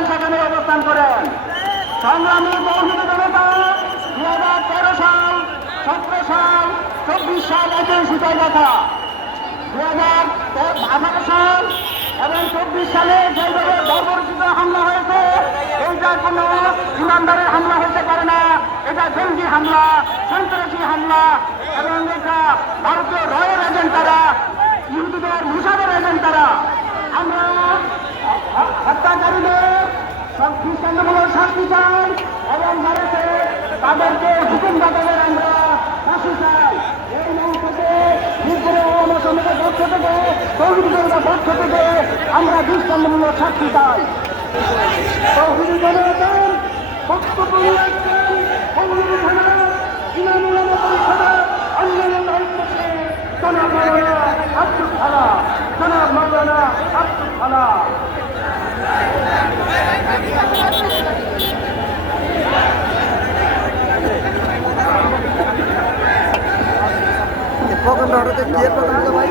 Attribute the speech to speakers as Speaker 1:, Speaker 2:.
Speaker 1: করেন সেখানে অবস্থান করেন। সংগ্রামী বহুমিত জনতা দু হাজার তেরো সাল, সতেরো সাল, চব্বিশ সাল একই সুতায় দেখা দু হাজার আঠারো সাল এবং চব্বিশ সালে যেভাবে বর্বরচিত হামলা হয়েছে। এইটা কোনো ইমানদারের হামলা হতে পারে না। এটা জঙ্গি হামলা, সন্ত্রাসী হামলা এবং এটা ভারতীয় পক্ষ থেকে আমরা দৃষ্টান্তমূলক শাস্তি চাই তৌহিদি জনতার বক্তব্য জনাব মাওলানা আব্দুল খালা জনাব মাওলানা আব্দুল খালা
Speaker 2: প্রোগ্রামটা হঠাৎ এর প্রোগ্রাম ভাই।